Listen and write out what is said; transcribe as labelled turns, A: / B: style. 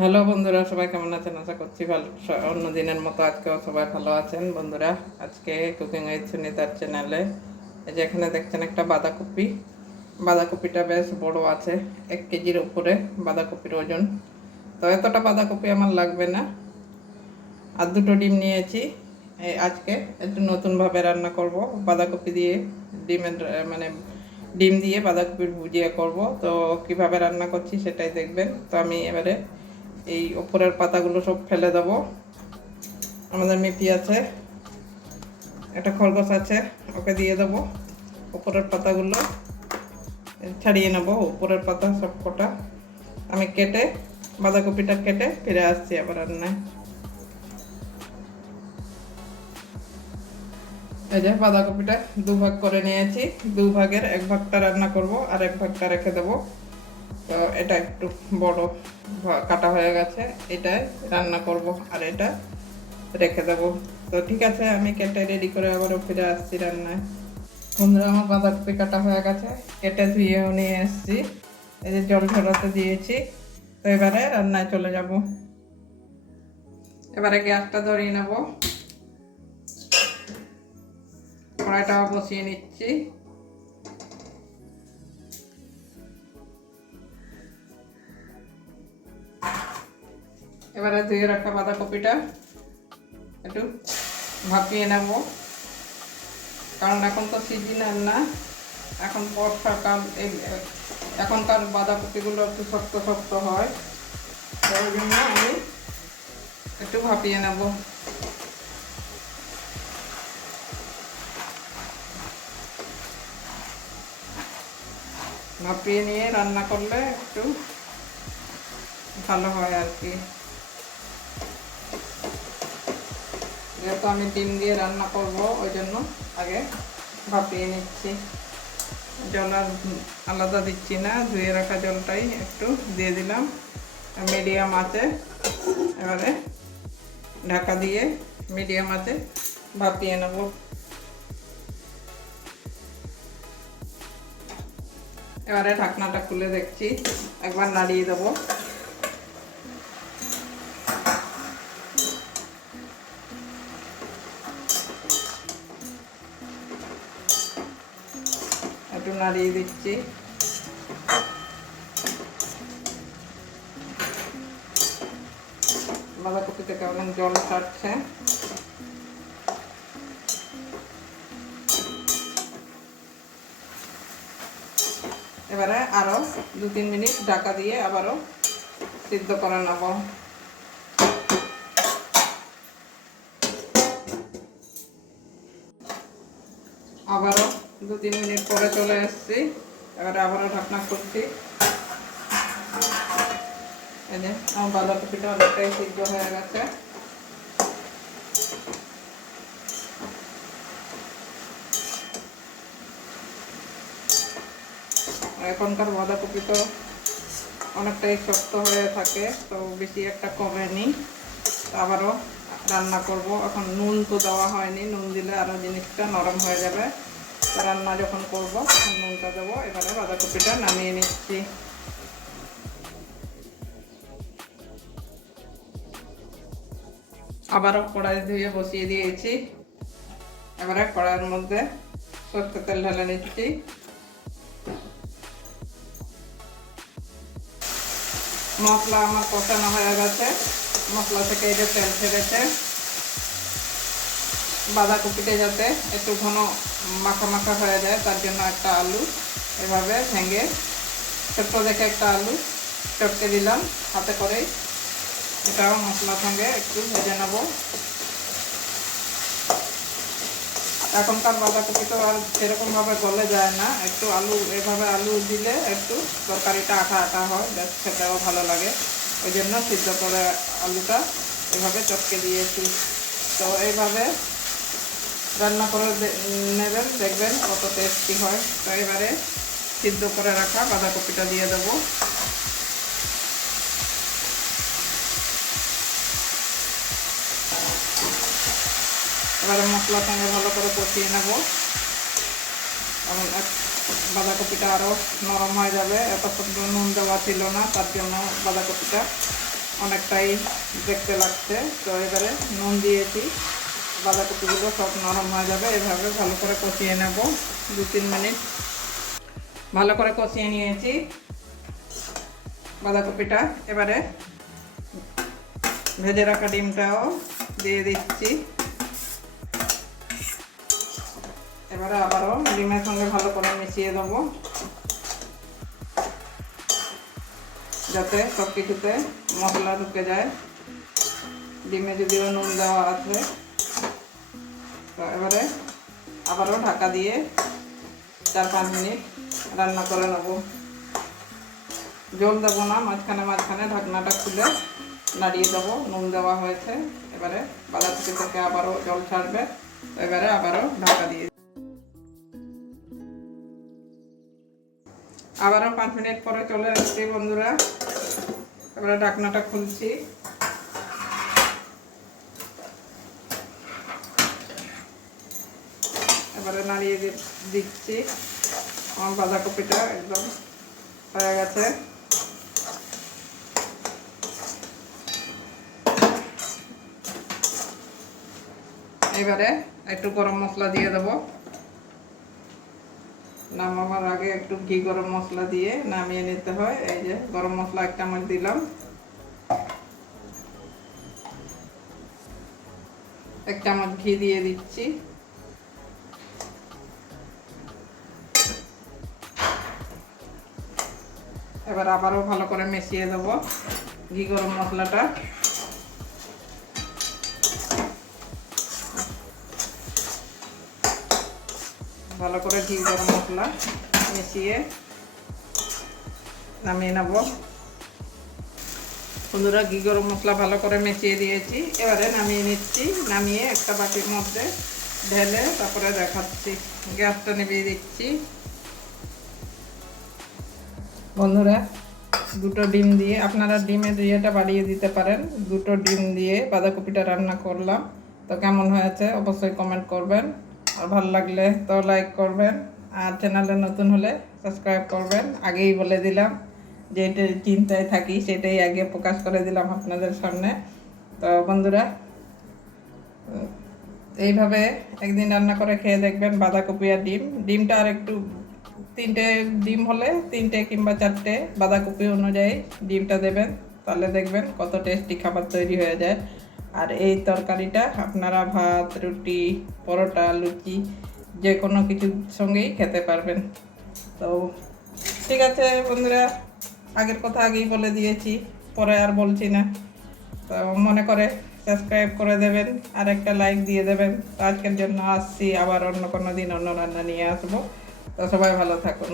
A: Hello বন্ধুরা, সবাই কেমন আছেন? আশা করছি ভালো। অন্য দিনের মতো আজকেও সবাই ভালো আছেন বন্ধুরা। আজকে কুকিং উইথ সুনিতার চ্যানেলে এই যে এখানে দেখছেন একটা বাঁধাকপি। বাঁধাকপিটা বেশ বড় আছে, এক কেজির উপরে বাঁধাকপির ওজন। তো এতটা বাঁধাকপি আমার লাগবে না। আর দুটো ডিম নিয়েছি। এই আজকে একটু নতুনভাবে রান্না করব। বাঁধাকপি দিয়ে ডিমের মানে ডিম দিয়ে বাঁধাকপির ভুজিয়া করব। তো কীভাবে রান্না করছি সেটাই দেখবেন। তো আমি এবারে এই ওপরের পাতাগুলো সব ফেলে দেবো। আমাদের মেথি আছে। একটা খরগোশ আছে, ওকে দিয়ে দেবো ওপরের পাতাগুলো। ছাড়িয়ে নেব উপরের পাতা সব কটা। আমি কেটে, বাঁধাকপিটা কেটে ফিরে আসছি আবার রান্নায়। এই যে বাঁধাকপিটা দু ভাগ করে নিয়েছি দু ভাগের এক ভাগটা রান্না করব আর এক ভাগটা রেখে দেবো। তো এটা একটু বড়। কাটা হয়ে গেছে, এটাই রান্না করব আর এটা রেখে দেবো। তো ঠিক আছে, আমি কেটে রেডি করে আবারও ফিরে আসছি রান্নায়। বন্ধুরা, আমার বাঁধাকপি কাটা হয়ে গেছে, কেটে ধুয়েও নিয়ে এসেছি। এই যে জল ঝরাতে দিয়েছি, তো এবারে রান্নায় চলে যাব। এবারে গ্যাসটা ধরিয়ে নেব। কড়াইটা বসিয়ে নিচ্ছি। এবারে ধুয়ে রাখা বাঁধাকপিটা। একটু ভাপিয়ে নেব। কারণ এখন তো সিজন আর না। এখন বর্ষাকাল এখনকার বাঁধাকপিগুলো একটু শক্ত শক্ত হয়। তো ওই জন্য আমি একটু ভাপিয়ে নেব। ভাপিয়ে নিয়ে রান্না করলে একটু ভালো হয় আর কি। যেহেতু আমি ডিম দিয়ে রান্না করব, ওই জন্য আগে ভাপিয়ে নিচ্ছি। জল আর আলাদা দিচ্ছি না, ধুয়ে রাখা জলটাই একটু দিয়ে দিলাম। মিডিয়াম আছে এবারে ঢাকা দিয়ে মিডিয়াম আছে ভাপিয়ে নেব। এবারে ঢাকনাটা খুলে দেখছি, একবার নাড়িয়ে দেবো। নাড়িয়ে দিচ্ছি। বাঁধাকপি থেকে কেমন জল ছাড়ছে? এবারে আরও দু তিন মিনিট ঢাকা দিয়ে আবারও সিদ্ধ করে নেব। আবারও দু তিন মিনিট পরে চলে এসেছি এবারে আবারও ঢাকনা করছি এই যে, আমার বাঁধাকপিটা অনেকটাই সিদ্ধ হয়ে গেছে। এখনকার বাঁধাকপি তো অনেকটাই শক্ত হয়ে থাকে, তো বেশি একটা কমেনি তো আবারও রান্না করব। এখন নুন তো দেওয়া হয়নি, নুন দিলে আরও জিনিসটা নরম হয়ে যাবে। রান্না যখন করব, তখন নুনটা দেবো। এবারে বাঁধাকপিটা নামিয়ে নিচ্ছি। আবারও কড়াই ধুয়ে বসিয়ে দিয়েছি। এবারে কড়াইয়ের মধ্যে সরষের তেল ঢেলে নিচ্ছি। মশলা আমার কষানো হয়ে গেছে। মশলা থেকে যে তেল ছেড়েছে বাঁধাকপিতে যাতে একটু ঘন মাখা মাখা হয়ে যায়, তার জন্য একটা আলু এভাবে ভেঙে ছোট্ট দেখে একটা আলু চটকে দিলাম। হাতে করেই এটাও মশলার সঙ্গে একটু ভেজে নেব। এখনকার বাঁধাকপি তো আর সেরকমভাবে গলে যায় না। একটু আলু, এভাবে আলু দিলে একটু তরকারিটা আঠা আঠা হয় বেশ খেতেও ভালো লাগে। ওই জন্য সিদ্ধ করে আলুটা এভাবে চটকে দিয়েছি। তো এইভাবে রান্না করে নেবেন, দেখবেন কত টেস্টি হয়। তো এবারে সিদ্ধ করে রাখা বাঁধাকপিটা দিয়ে দেবো। এবারে মশলার সঙ্গে ভালো করে কষিয়ে নেব। কারণ বাঁধাকপিটা আরও নরম হয়ে যাবে। এত নুন দেওয়া ছিল না, তার জন্য বাঁধাকপিটা অনেকটাই দেখতে লাগছে। তো এবারে নুন দিয়েছি। বাঁধাকপিগুলো সব নরম হয়ে যাবে, এভাবে ভালো করে কষিয়ে নেব, দু তিন মিনিট। ভালো করে কষিয়ে নিয়েছি বাঁধাকপিটা। এবারে ভেজে রাখা ডিমটাও দিয়ে দিচ্ছি। এবারে আবারও ডিমের সঙ্গে ভালো করে মিশিয়ে দেবো। যাতে সব কিছুতে মশলা ঢুকে যায়। ডিমে যদিও নুন দেওয়া আছে। তো এবারে আবারও ঢাকা দিয়ে চার পাঁচ মিনিট রান্না করে নেব। জল দেবো না, মাঝখানে মাঝখানে ঢাকনাটা খুলে নাড়িয়ে দেবো, নুন দেওয়া হয়েছে। এবারে বাঁধাকপি থেকে থেকে আবারও জল ছাড়বে। এবারে আবারও ঢাকা দিয়ে আবারও পাঁচ মিনিট পরে চলে আসছি বন্ধুরা। এবারে ঢাকনাটা খুলছি। এবারে নাড়িয়ে দিচ্ছি। আমার বাঁধাকপিটা একদম হয়ে গেছে। এবারে একটু গরম মশলা দিয়ে দেবো। নামাবার আগে একটু ঘি গরম মশলা দিয়ে নামিয়ে নিতে হয়। এই যে গরম মশলা একটা চামচ দিলাম। এক চামচ ঘি দিয়ে দিচ্ছি। এবার আবারও ভালো করে মিশিয়ে দেবো ঘি গরম মশলাটা। ভালো করে ঘি গরম মশলা মিশিয়ে নামিয়ে নেব। বন্ধুরা, ঘি গরম মশলা ভালো করে মিশিয়ে দিয়েছি। এবারে নামিয়ে নিচ্ছি। নামিয়ে একটা বাটির মধ্যে ঢেলে তারপরে দেখাচ্ছি। গ্যাসটা নিভিয়ে দিচ্ছি। বন্ধুরা, দুটো ডিম দিয়ে আপনারা ডিমের ইয়েটা বাড়িয়ে দিতে পারেন। দুটো ডিম দিয়ে বাঁধাকপিটা রান্না করলাম। তো কেমন হয়েছে অবশ্যই কমেন্ট করবেন। আর ভালো লাগলে তো লাইক করবেন। আর চ্যানেলে নতুন হলে সাবস্ক্রাইব করবেন। আগেই বলে দিলাম যেটা চিন্তায় থাকি, সেটাই আগে প্রকাশ করে দিলাম আপনাদের সামনে। তো বন্ধুরা এইভাবে একদিন রান্না করে খেয়ে দেখবেন বাঁধাকপি আর ডিম। ডিমটা আর একটু তিনটে ডিম হলে তিনটে কিংবা চারটে বাঁধাকপি অনুযায়ী ডিমটা দেবেন। তাহলে দেখবেন কত টেস্টি খাবার তৈরি হয়ে যায়। আর এই তরকারিটা আপনারা ভাত, রুটি, পরোটা, লুচি যে কোনো কিছুর সঙ্গেই খেতে পারবেন। তো ঠিক আছে বন্ধুরা, আগের কথা আগেই বলে দিয়েছি, পরে আর বলছি না। তো মনে করে সাবস্ক্রাইব করে দেবেন আর একটা লাইক দিয়ে দেবেন। আজকের জন্য আসছি, আবার অন্য কোনো দিন অন্য রান্না নিয়ে আসব। তো সবাই ভালো থাকুন।